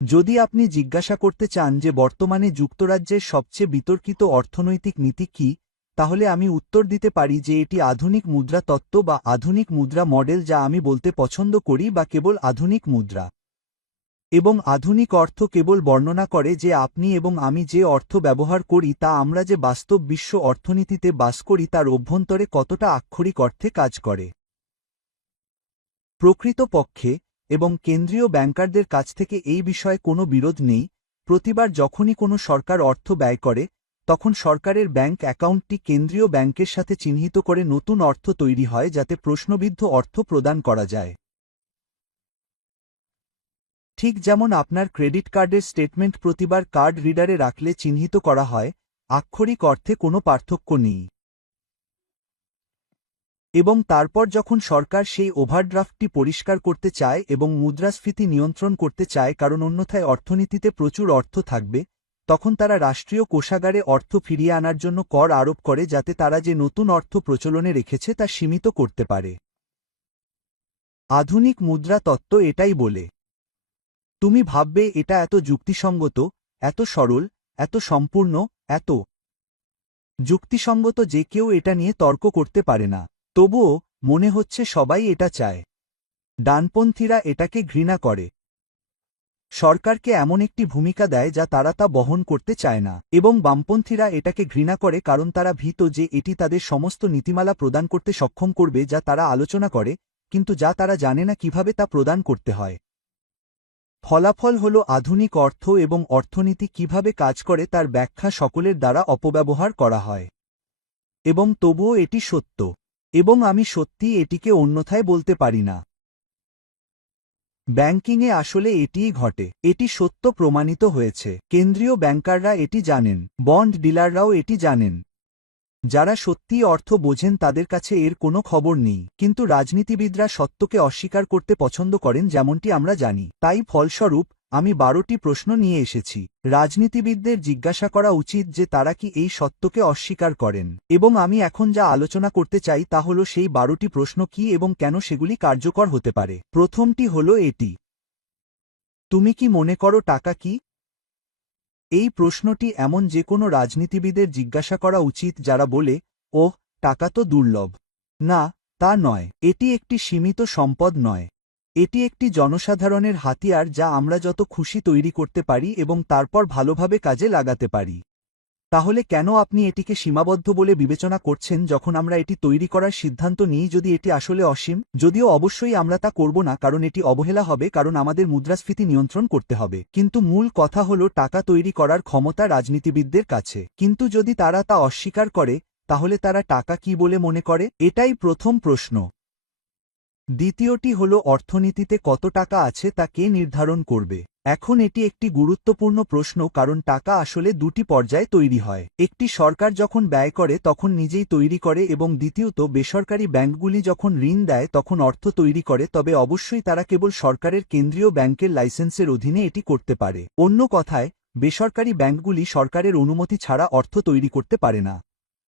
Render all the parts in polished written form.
যদি আপনি জিজ্ঞাসা করতে চান যে বর্তমানে যুক্তরাজ্যের সবচেয়ে বিতর্কিত অর্থনৈতিক নীতি কী, তাহলে আমি উত্তর দিতে পারি যে এটি আধুনিক মুদ্রা তত্ত্ব বা আধুনিক মুদ্রা মডেল, যা আমি বলতে পছন্দ করি, বা কেবল আধুনিক মুদ্রা। এবং আধুনিক অর্থ কেবল বর্ণনা করে যে আপনি এবং আমি যে অর্থ ব্যবহার করি তা আমরা যে বাস্তব বিশ্ব অর্থনীতিতে বাস করি তার অভ্যন্তরে কতটা আক্ষরিক অর্থে কাজ করে। প্রকৃতপক্ষে, এবং কেন্দ্রীয় ব্যাংকারদের কাছ থেকে এই বিষয়ে কোনো বিরোধ নেই, প্রতিবার যখনই কোনো সরকার অর্থ ব্যয় করে, তখন সরকারের ব্যাংক অ্যাকাউন্টটি কেন্দ্রীয় ব্যাংকের সাথে চিহ্নিত করে নতুন অর্থ তৈরি হয় যাতে প্রশ্নবিদ্ধ অর্থ প্রদান করা যায়। ঠিক যেমন আপনার ক্রেডিট কার্ডের স্টেটমেন্ট প্রতিবার কার্ড রিডারে রাখলে চিহ্নিত করা হয়, আক্ষরিক অর্থে কোনো পার্থক্য নেই। এবং তারপর যখন সরকার সেই ওভারড্রাফটটি পরিষ্কার করতে চায় এবং মুদ্রাস্ফীতি নিয়ন্ত্রণ করতে চায়, কারণ অন্যথায় অর্থনীতিতে প্রচুর অর্থ থাকবে, তখন তারা রাষ্ট্রীয় কোষাগারে অর্থ ফিরিয়ে আনার জন্য কর আরোপ করে যাতে তারা যে নতুন অর্থ প্রচলনে রেখেছে তা সীমিত করতে পারে। আধুনিক মুদ্রা তত্ত্ব এটাই বলে। তুমি ভাববে এটা এত যুক্তিসঙ্গত, এত সরল, এত সম্পূর্ণ, এত যুক্তিসঙ্গত যে কেউ এটা নিয়ে তর্ক করতে পারে না। তবুও মনে হচ্ছে সবাই এটা চায়। ডানপন্থীরা এটাকে ঘৃণা করে। সরকারকে এমন একটি ভূমিকা দেয় যা তারা তা বহন করতে চায় না, এবং বামপন্থীরা এটাকে ঘৃণা করে কারণ তারা ভীত যে এটি তাদের সমস্ত নীতিমালা প্রদান করতে সক্ষম করবে যা তারা আলোচনা করে, কিন্তু যা তারা জানে না কিভাবে তা প্রদান করতে হয়। ফলাফল হল আধুনিক অর্থ এবং অর্থনীতি কিভাবে কাজ করে তার ব্যাখ্যা সকলের দ্বারা অপব্যবহার করা হয়। এবং তবুও এটি সত্য, এবং আমি সত্যিই এটিকে অন্যথায় বলতে পারি না। ব্যাংকিংয়ে আসলে এটিই ঘটে। এটি সত্য প্রমাণিত হয়েছে। কেন্দ্রীয় ব্যাংকাররা এটি জানেন, বন্ড ডিলাররাও এটি জানেন। যারা সত্যিই অর্থ বোঝেন তাদের কাছে এর কোনো খবর নেই, কিন্তু রাজনীতিবিদরা সত্যকে অস্বীকার করতে পছন্দ করেন, যেমনটি আমরা জানি। তাই ফলস্বরূপ আমি 12টি প্রশ্ন নিয়ে এসেছি। রাজনীতিবিদদের জিজ্ঞাসা করা উচিত যে তারা কি এই সত্যকে অস্বীকার করেন, এবং আমি এখন যা আলোচনা করতে চাই তা হল সেই 12টি প্রশ্ন কি এবং কেন সেগুলি কার্যকর হতে পারে। প্রথমটি হল এটি: তুমি কি মনে করো টাকা কি? এই প্রশ্নটি এমন যে কোনো রাজনীতিবিদের জিজ্ঞাসা করা উচিত যারা বলে, ওহ, টাকা তো দুর্লভ। না, তা নয়। এটি একটি সীমিত সম্পদ নয়। এটি একটি জনসাধারণের হাতিয়ার যা আমরা যত খুশি তৈরি করতে পারি এবং তারপর ভালোভাবে কাজে লাগাতে পারি। তাহলে কেন আপনি এটিকে সীমাবদ্ধ বলে বিবেচনা করছেন যখন আমরা এটি তৈরি করার সিদ্ধান্ত নিই, যদি এটি আসলে অসীম? যদিও অবশ্যই আমরা তা করব না, কারণ এটি অবহেলা হবে, কারণ আমাদের মুদ্রাস্ফীতি নিয়ন্ত্রণ করতে হবে। কিন্তু মূল কথা হল টাকা তৈরি করার ক্ষমতা রাজনীতিবিদদের কাছে। কিন্তু যদি তারা তা অস্বীকার করে, তাহলে তারা টাকা কি বলে মনে করে? এটাই প্রথম প্রশ্ন। দ্বিতীয়টি হল অর্থনীতিতে কত টাকা আছে তা কে নির্ধারণ করবে? এখন এটি একটি গুরুত্বপূর্ণ প্রশ্ন, কারণ টাকা আসলে দুটি পর্যায়ে তৈরি হয়। একটি সরকার যখন ব্যয় করে তখন নিজেই তৈরি করে, এবং দ্বিতীয়ত বেসরকারি ব্যাংকগুলি যখন ঋণ দেয় তখন অর্থ তৈরি করে, তবে অবশ্যই তারা কেবল সরকারের কেন্দ্রীয় ব্যাংকের লাইসেন্সের অধীনে এটি করতে পারে। অন্য কথায়, বেসরকারি ব্যাংকগুলি সরকারের অনুমতি ছাড়া অর্থ তৈরি করতে পারে না।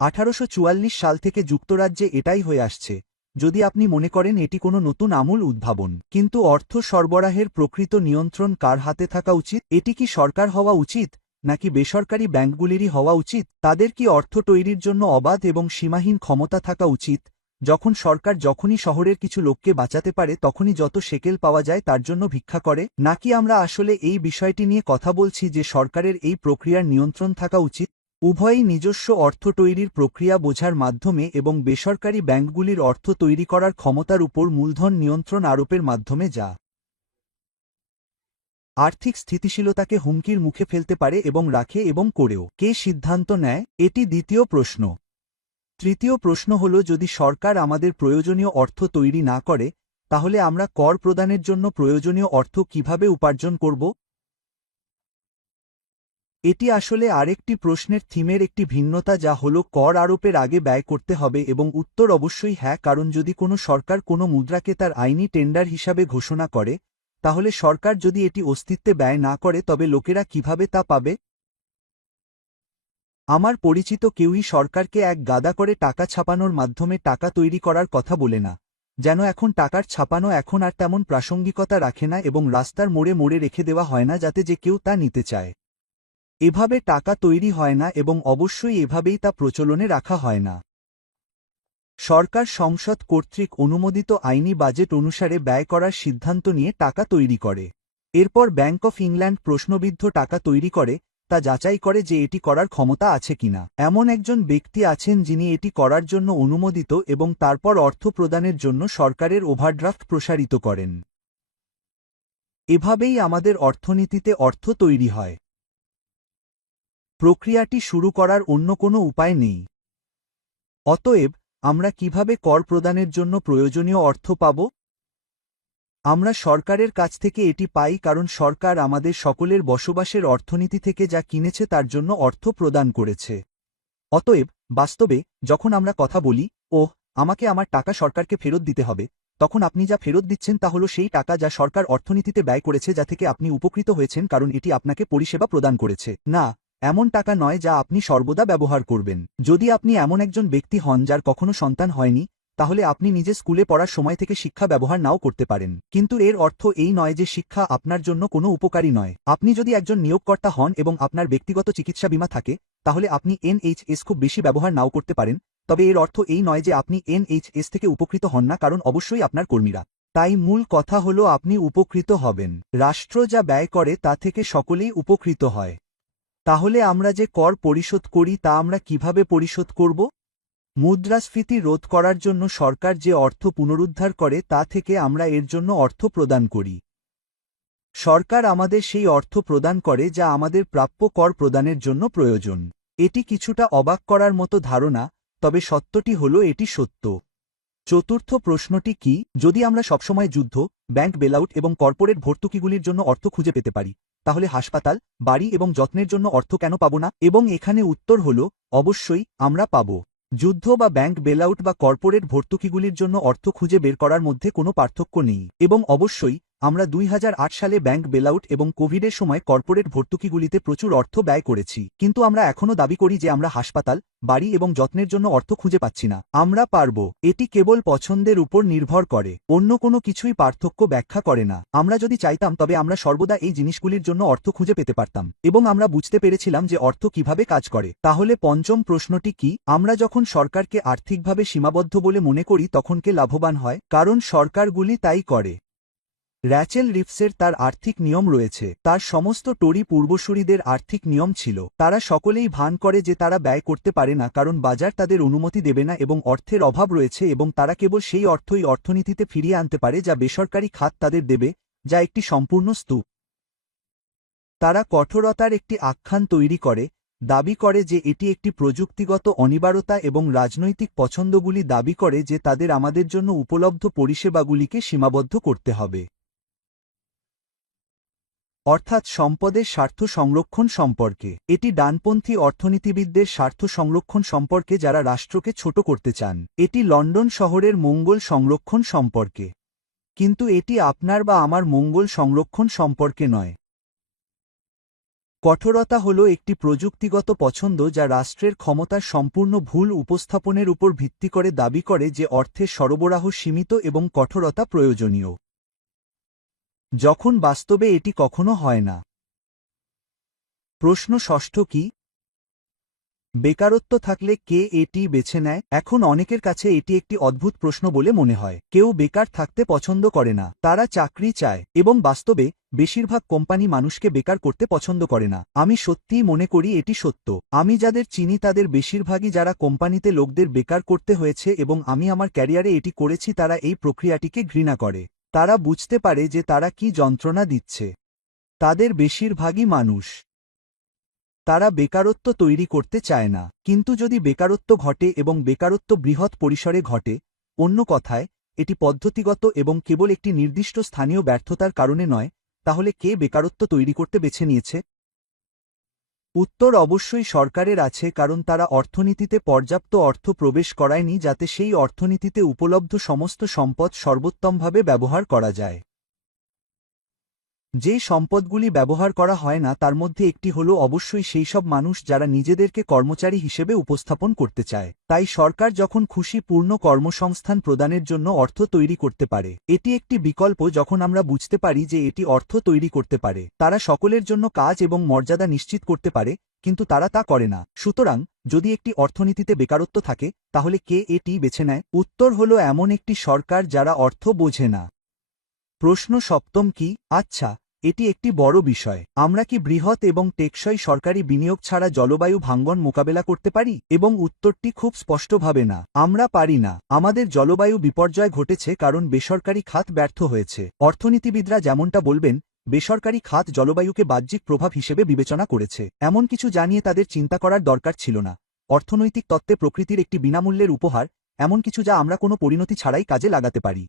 1844 সাল থেকে যুক্তরাজ্যে এটাই হয়ে আসছে, যদি আপনি মনে করেন এটি কোনো নতুন আমূল উদ্ভাবন। কিন্তু অর্থ সরবরাহের প্রকৃত নিয়ন্ত্রণ কার হাতে থাকা উচিত? এটি কি সরকার হওয়া উচিত, নাকি বেসরকারি ব্যাংকগুলিরই হওয়া উচিত? তাদের কি অর্থ তৈরির জন্য অবাধ এবং সীমাহীন ক্ষমতা থাকা উচিত, যখন সরকার যখনই শহরের কিছু লোককে বাঁচাতে পারে তখনই যত শেকেল পাওয়া যায় তার জন্য ভিক্ষা করে? নাকি আমরা আসলে এই বিষয়টি নিয়ে কথা বলছি যে সরকারের এই প্রক্রিয়ার নিয়ন্ত্রণ থাকা উচিত? উভয়ই নিজস্ব অর্থ তৈরির প্রক্রিয়া বোঝার মাধ্যমে এবং বেসরকারি ব্যাংকগুলির অর্থ তৈরি করার ক্ষমতার উপর মূলধন নিয়ন্ত্রণ আরোপের মাধ্যমে, যা আর্থিক স্থিতিশীলতাকে হুমকির মুখে ফেলতে পারে এবং রাখে এবং করেও। কে সিদ্ধান্ত নেয়? এটি দ্বিতীয় প্রশ্ন। তৃতীয় প্রশ্ন হল, যদি সরকার আমাদের প্রয়োজনীয় অর্থ তৈরি না করে, তাহলে আমরা কর প্রদানের জন্য প্রয়োজনীয় অর্থ কিভাবে উপার্জন করব? এটি আসলে আরেকটি প্রশ্নের থিমের একটি ভিন্নতা, যা হল কর আরোপের আগে ব্যয় করতে হবে, এবং উত্তর অবশ্যই হ্যাঁ, কারণ যদি কোনো সরকার কোনো মুদ্রাকে তার আইনি টেন্ডার হিসাবে ঘোষণা করে, তাহলে সরকার যদি এটি অস্তিত্বে ব্যয় না করে তবে লোকেরা কিভাবে তা পাবে? আমার পরিচিত কেউই সরকারকে এক গাদা করে টাকা ছাপানোর মাধ্যমে টাকা তৈরি করার কথা বলে না। যেন এখন টাকার ছাপানো এখন আর তেমন প্রাসঙ্গিকতা রাখে না এবং রাস্তার মোড়ে মোড়ে রেখে দেওয়া হয় না যাতে যে কেউ তা নিতে চায়। এভাবে টাকা তৈরি হয় না এবং অবশ্যই এভাবেই তা প্রচলনে রাখা হয় না। সরকার সংসদ কর্তৃক অনুমোদিত আইনি বাজেট অনুসারে ব্যয় করার সিদ্ধান্ত নিয়ে টাকা তৈরি করে। এরপর ব্যাংক অফ ইংল্যান্ড প্রশ্নবিদ্ধ টাকা তৈরি করে, তা যাচাই করে যে এটি করার ক্ষমতা আছে কিনা। এমন একজন ব্যক্তি আছেন যিনি এটি করার জন্য অনুমোদিত এবং তারপর অর্থ প্রদানের জন্য সরকারের ওভারড্রাফট প্রসারিত করেন। এভাবেই আমাদের অর্থনীতিতে অর্থ তৈরি হয়। প্রক্রিয়াটি শুরু করার অন্য কোনো উপায় নেই। অতএব, আমরা কিভাবে কর প্রদানের জন্য প্রয়োজনীয় অর্থ পাব? আমরা সরকারের কাছ থেকে এটি পাই কারণ সরকার আমাদের সকলের বসবাসের অর্থনীতি থেকে যা কিনেছে তার জন্য অর্থ প্রদান করেছে। অতএব, বাস্তবে, যখন আমরা কথা বলি, ওহ, আমাকে আমার টাকা সরকারকে ফেরত দিতে হবে, তখন আপনি যা ফেরত দিচ্ছেন তা হল সেই টাকা যা সরকার অর্থনীতিতে ব্যয় করেছে যা থেকে আপনি উপকৃত হয়েছেন কারণ এটি আপনাকে পরিষেবা প্রদান করেছে। না, এমন টাকা নয় যা আপনি সর্বদা ব্যবহার করবেন। যদি আপনি এমন একজন ব্যক্তি হন যার কখনো সন্তান হয়নি, তাহলে আপনি নিজে স্কুলে পড়ার সময় থেকে শিক্ষা ব্যবহার নাও করতে পারেন, কিন্তু এর অর্থ এই নয় যে শিক্ষা আপনার জন্য কোনো উপকারী নয়। আপনি যদি একজন নিয়োগকর্তা হন এবং আপনার ব্যক্তিগত চিকিৎসা বীমা থাকে, তাহলে আপনি NHS খুব বেশি ব্যবহার নাও করতে পারেন, তবে এর অর্থ এই নয় যে আপনি NHS থেকে উপকৃত হন না কারণ অবশ্যই আপনার কর্মীরা। তাই মূল কথা হল আপনি উপকৃত হবেন। রাষ্ট্র যা ব্যয় করে তা থেকে সকলেই উপকৃত হয়। তাহলে আমরা যে কর পরিশোধ করি তা আমরা কিভাবে পরিশোধ করব? মুদ্রাস্ফীতি রোধ করার জন্য সরকার যে অর্থ পুনরুদ্ধার করে তা থেকে আমরা এর জন্য অর্থ প্রদান করি। সরকার আমাদের সেই অর্থ প্রদান করে যা আমাদের প্রাপ্য কর প্রদানের জন্য প্রয়োজন। এটি কিছুটা অবাক করার মতো ধারণা, তবে সত্যটি হল এটি সত্য। চতুর্থ প্রশ্নটি কি? যদি আমরা সবসময় যুদ্ধ, ব্যাংক বেলআউট এবং কর্পোরেট ভর্তুকিগুলির জন্য অর্থ খুঁজে পেতে পারি, তাহলে হাসপাতাল, বাড়ি এবং যত্নের জন্য অর্থ কেন পাব না? এবং এখানে উত্তর হল, অবশ্যই আমরা পাব। যুদ্ধ বা ব্যাংক বেলআউট বা কর্পোরেট ভর্তুকিগুলির জন্য অর্থ খুঁজে বের করার মধ্যে কোনো পার্থক্য নেই। এবং অবশ্যই, আমরা 2008 সালে ব্যাংক বেলআউট এবং কোভিডের সময় কর্পোরেট ভর্তুকিগুলিতে প্রচুর অর্থ ব্যয় করেছি, কিন্তু আমরা এখনও দাবি করি যে আমরা হাসপাতাল, বাড়ি এবং যত্নের জন্য অর্থ খুঁজে পাচ্ছি না। আমরা পারব। এটি কেবল পছন্দের উপর নির্ভর করে, অন্য কোনো কিছুই পার্থক্য ব্যাখ্যা করে না। আমরা যদি চাইতাম তবে আমরা সর্বদা এই জিনিসগুলির জন্য অর্থ খুঁজে পেতে পারতাম, এবং আমরা বুঝতে পেরেছিলাম যে অর্থ কিভাবে কাজ করে। তাহলে পঞ্চম প্রশ্নটি কি? আমরা যখন সরকারকে আর্থিকভাবে সীমাবদ্ধ বলে মনে করি তখন কে লাভবান হয়? কারণ সরকারগুলি তাই করে। র্যাচেল রিভসের তার আর্থিক নিয়ম রয়েছে। তার সমস্ত টোরি পূর্বসূরিদের আর্থিক নিয়ম ছিল। তারা সকলেই ভান করে যে তারা ব্যয় করতে পারে না কারণ বাজার তাদের অনুমতি দেবে না এবং অর্থের অভাব রয়েছে এবং তারা কেবল সেই অর্থই অর্থনীতিতে ফিরিয়ে আনতে পারে যা বেসরকারি খাত তাদের দেবে, যা একটি সম্পূর্ণ স্তূপ। তারা কঠোরতার একটি আখ্যান তৈরি করে, দাবি করে যে এটি একটি প্রযুক্তিগত অনিবার্যতা এবং রাজনৈতিক পছন্দগুলি দাবি করে যে তাদের আমাদের জন্য উপলব্ধ পরিষেবাগুলিকে সীমাবদ্ধ করতে হবে। অর্থাৎ সম্পদের স্বার্থ সংরক্ষণ সম্পর্কে। এটি ডানপন্থী অর্থনীতিবিদদের স্বার্থ সংরক্ষণ সম্পর্কে যারা রাষ্ট্রকে ছোট করতে চান। এটি লন্ডন শহরের মঙ্গল সংরক্ষণ সম্পর্কে। কিন্তু এটি আপনার বা আমার মঙ্গল সংরক্ষণ সম্পর্কে নয়। কঠোরতা হল একটি প্রযুক্তিগত পছন্দ যা রাষ্ট্রের ক্ষমতার সম্পূর্ণ ভুল উপস্থাপনের উপর ভিত্তি করে দাবি করে যে অর্থের সরবরাহ সীমিত এবং কঠোরতা প্রয়োজনীয়, যখন বাস্তবে এটি কখনো হয় না। প্রশ্ন ষষ্ঠ কি? বেকারত্ব থাকলে কে এটি বেছে নেয়? এখন অনেকের কাছে এটি একটি অদ্ভুত প্রশ্ন বলে মনে হয়। কেউ বেকার থাকতে পছন্দ করে না, তারা চাকরি চায়, এবং বাস্তবে বেশিরভাগ কোম্পানি মানুষকে বেকার করতে পছন্দ করে না। আমি সত্যিই মনে করি এটি সত্য। আমি যাদের চিনি তাদের বেশিরভাগই যারা কোম্পানিতে লোকদের বেকার করতে হয়েছে এবং আমি আমার ক্যারিয়ারে এটি করেছি তারা এই প্রক্রিয়াটিকে ঘৃণা করে। তারা বুঝতে পারে যে তারা কি যন্ত্রণা দিচ্ছে। তাদের বেশিরভাগই মানুষ। তারা বেকারত্ব তৈরি করতে চায় না। কিন্তু যদি বেকারত্ব ঘটে এবং বেকারত্ব বৃহৎ পরিসরে ঘটে, অন্য কথায়, এটি পদ্ধতিগত এবং কেবল একটি নির্দিষ্ট স্থানীয় ব্যর্থতার কারণে নয়, তাহলে কে বেকারত্ব তৈরি করতে বেছে নিয়েছে? উত্তর অবশ্যই সরকারের আছে কারণ তারা অর্থনীতিতে পর্যাপ্ত অর্থ প্রবেশ করায়নি যাতে সেই অর্থনীতিতে উপলব্ধ সমস্ত সম্পদ সর্বোত্তমভাবে ব্যবহার করা যায়। যে সম্পদগুলি ব্যবহার করা হয় না তার মধ্যে একটি হল অবশ্যই সেই সব মানুষ যারা নিজেদেরকে কর্মচারী হিসেবে উপস্থাপন করতে চায়। তাই সরকার যখন খুশি পূর্ণ কর্মসংস্থান প্রদানের জন্য অর্থ তৈরি করতে পারে, এটি একটি বিকল্প। যখন আমরা বুঝতে পারি যে এটি অর্থ তৈরি করতে পারে, তারা সকলের জন্য কাজ এবং মর্যাদা নিশ্চিত করতে পারে, কিন্তু তারা তা করে না। সুতরাং যদি একটি অর্থনীতিতে বেকারত্ব থাকে তাহলে কে এটি বেছে নেয়? উত্তর হল এমন একটি সরকার যারা অর্থ বোঝে না। প্রশ্ন সপ্তম কি? আচ্ছা, এটি একটি বড় বিষয়। আমরা কি বৃহৎ এবং টেকসই সরকারি বিনিয়োগ ছাড়া জলবায়ু ভাঙ্গন মোকাবেলা করতে পারি? এবং উত্তরটি খুব স্পষ্টভাবে না, আমরা পারি না। আমাদের জলবায়ু বিপর্যয় ঘটেছে কারণ বেসরকারি খাত ব্যর্থ হয়েছে। অর্থনীতিবিদরা যেমনটা বলবেন, বেসরকারি খাত জলবায়ুকে বাহ্যিক প্রভাব হিসেবে বিবেচনা করেছে, এমন কিছু জানিয়ে তাদের চিন্তা করার দরকার ছিল না। অর্থনৈতিক তত্ত্বে প্রকৃতির একটি বিনামূল্যের উপহার, এমন কিছু যা আমরা কোনো পরিণতি ছাড়াই কাজে লাগাতে পারি।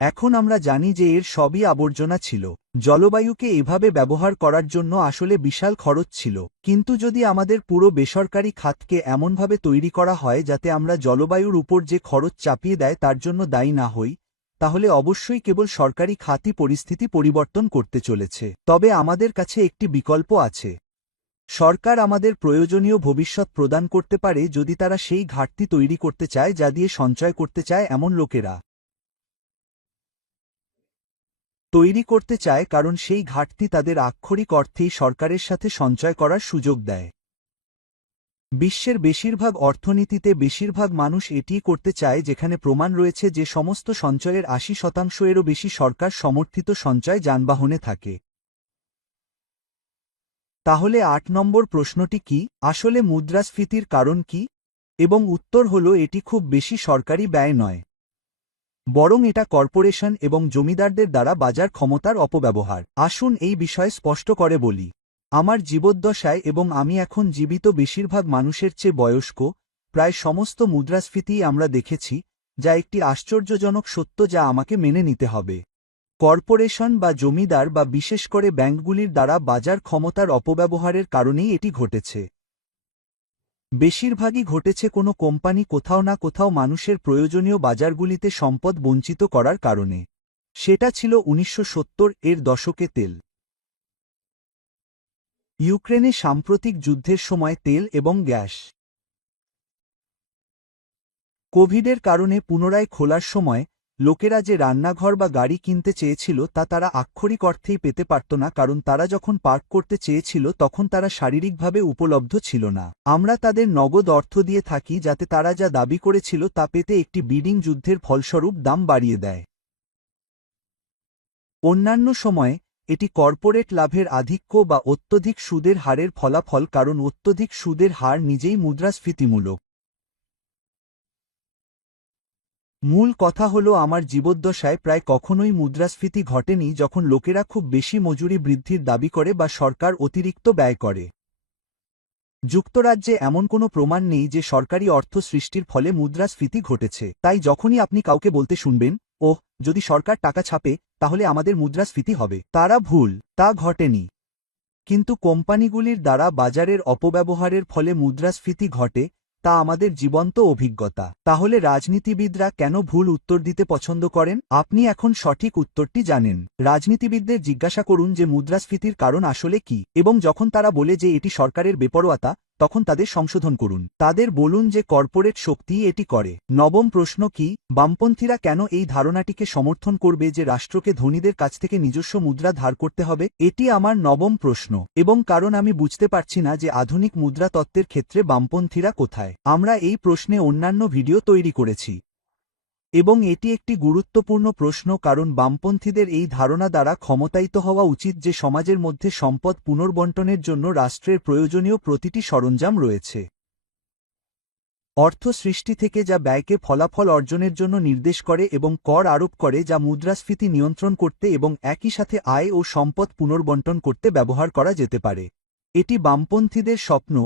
এখন আমরা জানি যে এর সবই আবর্জনা ছিল। জলবায়ুকে এভাবে ব্যবহার করার জন্য আসলে বিশাল খরচ ছিল। কিন্তু যদি আমাদের পুরো বেসরকারি খাতকে এমনভাবে তৈরি করা হয় যাতে আমরা জলবায়ুর উপর যে খরচ চাপিয়ে দেয় তার জন্য দায়ী না হই, তাহলে অবশ্যই কেবল সরকারি খাতই পরিস্থিতি পরিবর্তন করতে চলেছে। তবে আমাদের কাছে একটি বিকল্প আছে। সরকার আমাদের প্রয়োজনীয় ভবিষ্যৎ প্রদান করতে পারে যদি তারা সেই ঘাটতি তৈরি করতে চায় যা দিয়ে সঞ্চয় করতে চায় এমন লোকেরা তৈরি করতে চায়, কারণ সেই ঘাটতি তাদের আক্ষরিক অর্থেই সরকারের সাথে সঞ্চয় করার সুযোগ দেয়। বিশ্বের বেশিরভাগ অর্থনীতিতে বেশিরভাগ মানুষ এটিই করতে চায় যেখানে প্রমাণ রয়েছে যে সমস্ত সঞ্চয়ের ৮০%-এরও বেশি সরকার সমর্থিত সঞ্চয় যানবাহনে থাকে। তাহলে ৮ নম্বর প্রশ্নটি কি? আসলে মুদ্রাস্ফীতির কারণ কি? এবং উত্তর হল এটি খুব বেশি সরকারি ব্যয় নয়, বরং এটা কর্পোরেশন এবং জমিদারদের দ্বারা বাজার ক্ষমতার অপব্যবহার। আসুন এই বিষয়ে স্পষ্ট করে বলি। আমার জীবদ্দশায় এবং আমি এখন জীবিত বেশিরভাগ মানুষের চেয়ে বয়স্ক প্রায় সমস্ত মুদ্রাস্ফীতিই আমরা দেখেছি, যা একটি আশ্চর্যজনক সত্য যা আমাকে মেনে নিতে হবে। কর্পোরেশন বা জমিদার বা বিশেষ করে ব্যাংকগুলির দ্বারা বাজার ক্ষমতার অপব্যবহারের কারণেই এটি ঘটেছে। বেশিরভাগই ঘটেছে কোনো কোম্পানি কোথাও না কোথাও মানুষের প্রয়োজনীয় বাজারগুলিতে সম্পদ বঞ্চিত করার কারণে। সেটা ছিল ১৯৭০-এর দশকে তেল। ইউক্রেনে সাম্প্রতিক যুদ্ধের সময় তেল এবং গ্যাস। কোভিডের কারণে পুনরায় খোলার সময় লোকেরা যে রান্নাঘর বা গাড়ি কিনতে চেয়েছিল তা তারা আক্ষরিক অর্থেই পেতে পারত না, কারণ তারা যখন পার্ক করতে চেয়েছিল তখন তারা শারীরিকভাবে উপলব্ধ ছিল না। আমরা তাদের নগদ অর্থ দিয়ে থাকি যাতে তারা যা দাবি করেছিল তা পেতে একটি বিডিং যুদ্ধের ফলস্বরূপ দাম বাড়িয়ে দেয়। অন্যান্য সময়ে এটি কর্পোরেট লাভের আধিক্য বা অত্যধিক সুদের হারের ফলাফল, কারণ অত্যধিক সুদের হার নিজেই মুদ্রাস্ফীতিমূলক। মূল কথা হল আমার জীবদ্দশায় প্রায় কখনোই মুদ্রাস্ফীতি ঘটেনি যখন লোকেরা খুব বেশি মজুরি বৃদ্ধির দাবি করে বা সরকার অতিরিক্ত ব্যয় করে। যুক্তরাজ্যে এমন কোনো প্রমাণ নেই যে সরকারি অর্থ সৃষ্টির ফলে মুদ্রাস্ফীতি ঘটেছে। তাই যখনই আপনি কাউকে বলতে শুনবেন, ওহ, যদি সরকার টাকা ছাপে তাহলে আমাদের মুদ্রাস্ফীতি হবে, তারা ভুল, তা ঘটেনি। কিন্তু কোম্পানিগুলির দ্বারা বাজারের অপব্যবহারের ফলে মুদ্রাস্ফীতি ঘটে, তা আমাদের জীবন্ত অভিজ্ঞতা। তাহলে রাজনীতিবিদরা কেন ভুল উত্তর দিতে পছন্দ করেন? আপনি এখন সঠিক উত্তরটি জানেন। রাজনীতিবিদদের জিজ্ঞাসা করুন যে মুদ্রাস্ফীতির কারণ আসলে কি, এবং যখন তারা বলে যে এটি সরকারের বেপরোয়াতা, তখন তাদের সংশোধন করুন। তাদের বলুন যে কর্পোরেট শক্তিই এটি করে। নবম প্রশ্ন কি? বামপন্থীরা কেন এই ধারণাটিকে সমর্থন করবে যে রাষ্ট্রকে ধনীদের কাছ থেকে নিজস্ব মুদ্রা ধার করতে হবে? এটি আমার নবম প্রশ্ন, এবং কারণ আমি বুঝতে পারছি না যে আধুনিক মুদ্রা তত্ত্বের ক্ষেত্রে বামপন্থীরা কোথায়। আমরা এই প্রশ্নে অন্যান্য ভিডিও তৈরি করেছি, এবং এটি একটি গুরুত্বপূর্ণ প্রশ্ন কারণ বামপন্থীদের এই ধারণা দ্বারা ক্ষমতায়িত হওয়া উচিত যে সমাজের মধ্যে সম্পদ পুনর্বণ্টনের জন্য রাষ্ট্রের প্রয়োজনীয় প্রতিটি সরঞ্জাম রয়েছে। অর্থ সৃষ্টি থেকে যা ব্যয়কে ফলাফল অর্জনের জন্য নির্দেশ করে এবং কর আরোপ করে যা মুদ্রাস্ফীতি নিয়ন্ত্রণ করতে এবং একই সাথে আয় ও সম্পদ পুনর্বণ্টন করতে ব্যবহার করা যেতে পারে। এটি বামপন্থীদের স্বপ্ন,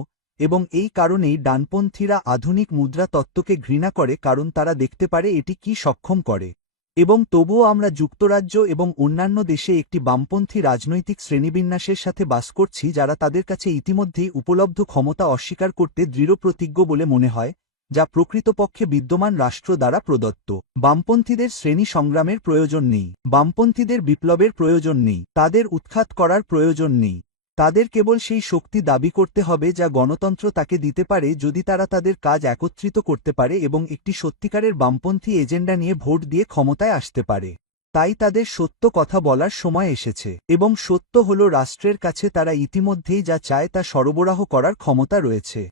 এবং এই কারণেই ডানপন্থীরা আধুনিক মুদ্রা তত্ত্বকে ঘৃণা করে, কারণ তারা দেখতে পারে এটি কি সক্ষম করে। এবং তবুও আমরা যুক্তরাজ্য এবং অন্যান্য দেশে একটি বামপন্থী রাজনৈতিক শ্রেণীবিন্যাসের সাথে বাস করছি যারা তাদের কাছে ইতিমধ্যেই উপলব্ধ ক্ষমতা অস্বীকার করতে দৃঢ়প্রতিজ্ঞ বলে মনে হয়, যা প্রকৃতপক্ষে বিদ্যমান রাষ্ট্র দ্বারা প্রদত্ত। বামপন্থীদের শ্রেণী সংগ্রামের প্রয়োজন নেই, বামপন্থীদের বিপ্লবের প্রয়োজন নেই, তাদের উৎখাত করার প্রয়োজন নেই। তাদের কেবল সেই শক্তি দাবি করতে হবে যা গণতন্ত্র তাকে দিতে পারে যদি তারা তাদের কাজ একত্রিত করতে পারে এবং একটি সত্যিকারের বামপন্থী এজেন্ডা নিয়ে ভোট দিয়ে ক্ষমতায় আসতে পারে। তাই তাদের সত্য কথা বলার সময় এসেছে, এবং সত্য হল রাষ্ট্রের কাছে তারা ইতিমধ্যেই যা চায় তা সরবরাহ করার ক্ষমতা রয়েছে।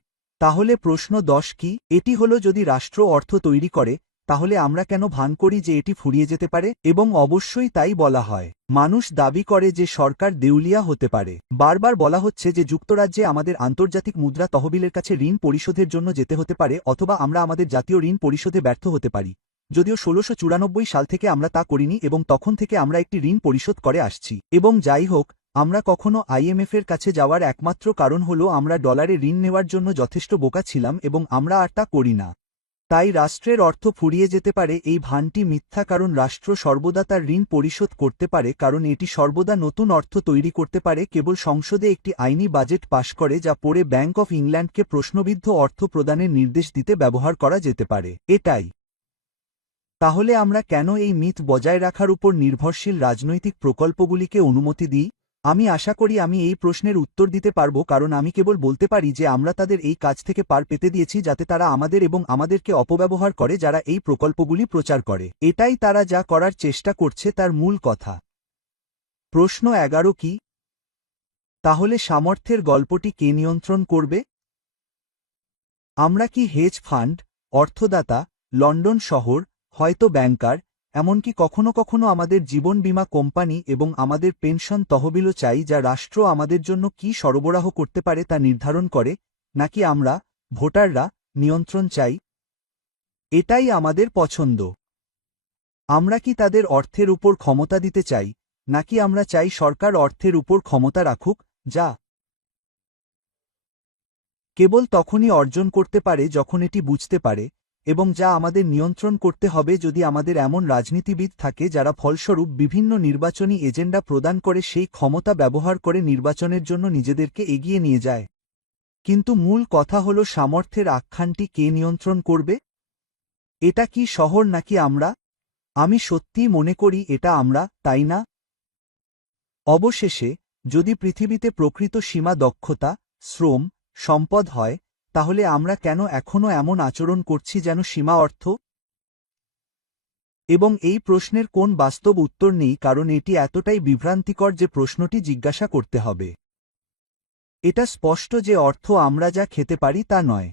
তাহলে প্রশ্ন 10 কি? এটি হল, যদি রাষ্ট্র অর্থ তৈরি করে তাহলে আমরা কেন ভান করি যে এটি ফুরিয়ে যেতে পারে? এবং অবশ্যই তাই বলা হয়। মানুষ দাবি করে যে সরকার দেউলিয়া হতে পারে। বারবার বলা হচ্ছে যে যুক্তরাজ্যে আমাদের আন্তর্জাতিক মুদ্রা তহবিলের কাছে ঋণ পরিশোধের জন্য যেতে হতে পারে, অথবা আমরা আমাদের জাতীয় ঋণ পরিশোধে ব্যর্থ হতে পারি। যদিও 1694 সাল থেকে আমরা তা করিনি এবং তখন থেকে আমরা একটি ঋণ পরিশোধ করে আসছি। এবং যাই হোক, আমরা কখনো আইএমএফের কাছে যাওয়ার একমাত্র কারণ হল আমরা ডলারে ঋণ নেওয়ার জন্য যথেষ্ট বোকা ছিলাম এবং আমরা আর তা করি না। তাই রাষ্ট্রের অর্থ ফুরিয়ে যেতে পারে এই ভানটি মিথ্যা, কারণ রাষ্ট্র সর্বদা তার ঋণ পরিশোধ করতে পারে, কারণ এটি সর্বদা নতুন অর্থ তৈরি করতে পারে। কেবল সংসদে একটি আইনি বাজেট পাশ করে যা পরে ব্যাংক অফ ইংল্যান্ডকে প্রশ্নবিদ্ধ অর্থ প্রদানের নির্দেশ দিতে ব্যবহার করা যেতে পারে। এটাই। তাহলে আমরা কেন এই মিথ বজায় রাখার উপর নির্ভরশীল রাজনৈতিক প্রকল্পগুলিকে অনুমতি দিই? আমি আশা করি আমি এই প্রশ্নের উত্তর দিতে পারব, কারণ আমি কেবল বলতে পারি যে আমরা তাদের এই কাজ থেকে পার পেতে দিয়েছি যাতে তারা আমাদের এবং আমাদেরকে অপব্যবহার করে যারা এই প্রকল্পগুলি প্রচার করে। এটাই তারা যা করার চেষ্টা করছে তার মূল কথা। প্রশ্ন 11 কি? তাহলে সামর্থ্যের গল্পটি কে নিয়ন্ত্রণ করবে? আমরা কি হেজ ফান্ড, অর্থদাতা, লন্ডন শহর, হয়তো ব্যাংকার, এমনকি কখনো কখনো আমাদের জীবন বীমা কোম্পানি এবং আমাদের পেনশন তহবিলও চাই যা রাষ্ট্র আমাদের জন্য কি সরবরাহ করতে পারে তা নির্ধারণ করে, নাকি আমরা, ভোটাররা, নিয়ন্ত্রণ চাই? এটাই আমাদের পছন্দ। আমরা কি তাদের অর্থের উপর ক্ষমতা দিতে চাই, নাকি আমরা চাই সরকার অর্থের উপর ক্ষমতা রাখুক, যা কেবল তখনই অর্জন করতে পারে যখন এটি বুঝতে পারে, এবং যা আমাদের নিয়ন্ত্রণ করতে হবে যদি আমাদের এমন রাজনীতিবিদ থাকে যারা ফলস্বরূপ বিভিন্ন নির্বাচনী এজেন্ডা প্রদান করে সেই ক্ষমতা ব্যবহার করে নির্বাচনের জন্য নিজেদেরকে এগিয়ে নিয়ে যায়। কিন্তু মূল কথা হল সামর্থ্যের আখ্যানটি কে নিয়ন্ত্রণ করবে? এটা কি শহর নাকি আমরা? আমি সত্যিই মনে করি এটা আমরা, তাই না? অবশেষে, যদি পৃথিবীতে প্রকৃত সীমা দক্ষতা, শ্রম, সম্পদ হয়, তাহলে আমরা কেন এখনও এমন আচরণ করছি যেন সীমা অর্থ? এবং এই প্রশ্নের কোন বাস্তব উত্তর নেই, কারণ এটি এতটাই বিভ্রান্তিকর যে প্রশ্নটি জিজ্ঞাসা করতে হবে। এটা স্পষ্ট যে অর্থ আমরা যা খেতে পারি তা নয়।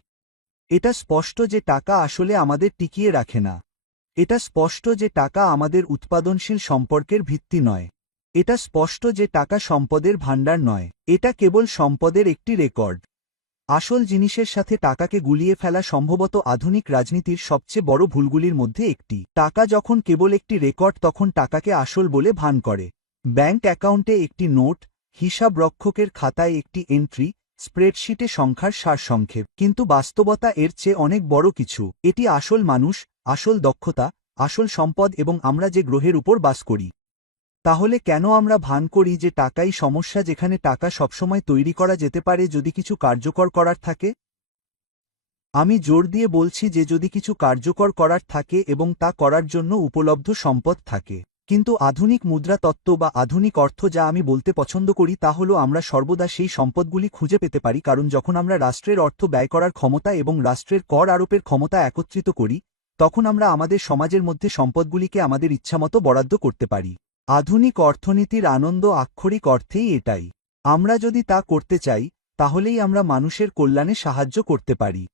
এটা স্পষ্ট যে টাকা আসলে আমাদের টিকিয়ে রাখে না। এটা স্পষ্ট যে টাকা আমাদের উৎপাদনশীল সম্পর্কের ভিত্তি নয়। এটা স্পষ্ট যে টাকা সম্পদের ভাণ্ডার নয়। এটা কেবল সম্পদের একটি রেকর্ড। আসল জিনিসের সাথে টাকাকে গুলিয়ে ফেলা সম্ভবত আধুনিক রাজনীতির সবচেয়ে বড় ভুলগুলির মধ্যে একটি। টাকা যখন কেবল একটি রেকর্ড তখন টাকাকে আসল বলে ভান করে। ব্যাংক অ্যাকাউন্টে একটি নোট, হিসাব রক্ষকের খাতায় একটি এন্ট্রি, স্প্রেডশিটে সংখ্যার সারসংক্ষেপ। কিন্তু বাস্তবতা এর চেয়ে অনেক বড় কিছু। এটি আসল মানুষ, আসল দক্ষতা, আসল সম্পদ এবং আমরা যে গ্রহের উপর বাস করি। তাহলে কেন আমরা ভান করি যে টাকাই সমস্যা যেখানে টাকা সবসময় তৈরি করা যেতে পারে যদি কিছু কার্যকর করার থাকে? আমি জোর দিয়ে বলছি যে যদি কিছু কার্যকর করার থাকে এবং তা করার জন্য উপলব্ধ সম্পদ থাকে। কিন্তু আধুনিক মুদ্রা তত্ত্ব বা আধুনিক অর্থ যা আমি বলতে পছন্দ করি তা হল আমরা সর্বদা সেই সম্পদগুলি খুঁজে পেতে পারি, কারণ যখন আমরা রাষ্ট্রের অর্থ ব্যয় করার ক্ষমতা এবং রাষ্ট্রের কর আরোপের ক্ষমতা একত্রিত করি, তখন আমরা আমাদের সমাজের মধ্যে সম্পদগুলিকে আমাদের ইচ্ছামতো বরাদ্দ করতে পারি। আধুনিক অর্থনীতির আনন্দ আক্ষরিক অর্থেই এটাই। আমরা যদি তা করতে চাই, তাহলেই আমরা মানুষের কল্যাণে সাহায্য করতে পারি।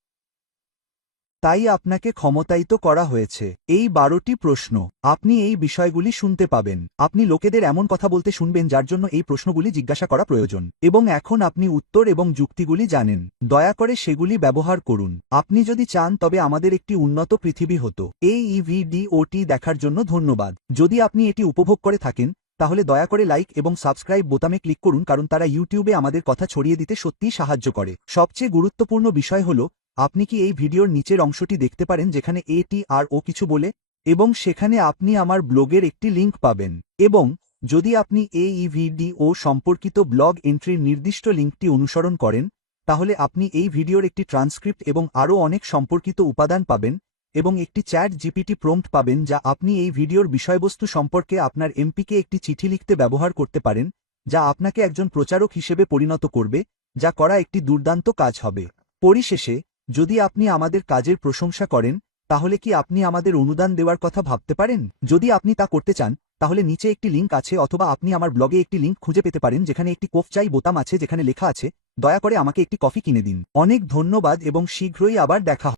তাই আপনাকে ক্ষমতায়িত করা হয়েছে। এই 12টি প্রশ্ন। আপনি এই বিষয়গুলি শুনতে পাবেন। আপনি লোকেদের এমন কথা বলতে শুনবেন যার জন্য এই প্রশ্নগুলি জিজ্ঞাসা করা প্রয়োজন। এবং এখন আপনি উত্তর এবং যুক্তিগুলি জানেন। দয়া করে সেগুলি ব্যবহার করুন। আপনি যদি চান তবে আমাদের একটি উন্নত পৃথিবী হতো। এই ভিডিওটি দেখার জন্য ধন্যবাদ। যদি আপনি এটি উপভোগ করে থাকেন, তাহলে দয়া করে লাইক এবং সাবস্ক্রাইব বোতামে ক্লিক করুন, কারণ তারা ইউটিউবে আমাদের কথা ছড়িয়ে দিতে সত্যিই সাহায্য করে। সবচেয়ে গুরুত্বপূর্ণ বিষয় হল, আপনি কি এই ভিডিওর নিচের অংশটি দেখতে পারেন যেখানে ATRO কিছু বলে, এবং সেখানে আপনি আমার ব্লগের একটি লিঙ্ক পাবেন। এবং যদি আপনি এই ভিডিও সম্পর্কিত ব্লগ এন্ট্রির নির্দিষ্ট লিঙ্কটি অনুসরণ করেন, তাহলে আপনি এই ভিডিওর একটি ট্রান্সক্রিপ্ট এবং আরও অনেক সম্পর্কিত উপাদান পাবেন এবং একটি চ্যাট জিপিটি প্রম্পট পাবেন যা আপনি এই ভিডিওর বিষয়বস্তু সম্পর্কে আপনার এমপিকে একটি চিঠি লিখতে ব্যবহার করতে পারেন, যা আপনাকে একজন প্রচারক হিসেবে পরিণত করবে, যা করা একটি দুর্দান্ত কাজ হবে। পরিশেষে, যদি আপনি আমাদের কাজের প্রশংসা করেন, তাহলে কি আপনি আমাদের অনুদান দেওয়ার কথা ভাবতে পারেন? যদি আপনি তা করতে চান, তাহলে নিচে একটি লিঙ্ক আছে অথবা আপনি আমার ব্লগে একটি লিঙ্ক খুঁজে পেতে পারেন যেখানে একটি কোফ চাই বোতাম আছে যেখানে লেখা আছে, দয়া করে আমাকে একটি কফি কিনে দিন। অনেক ধন্যবাদ এবং শীঘ্রই আবার দেখা হবে।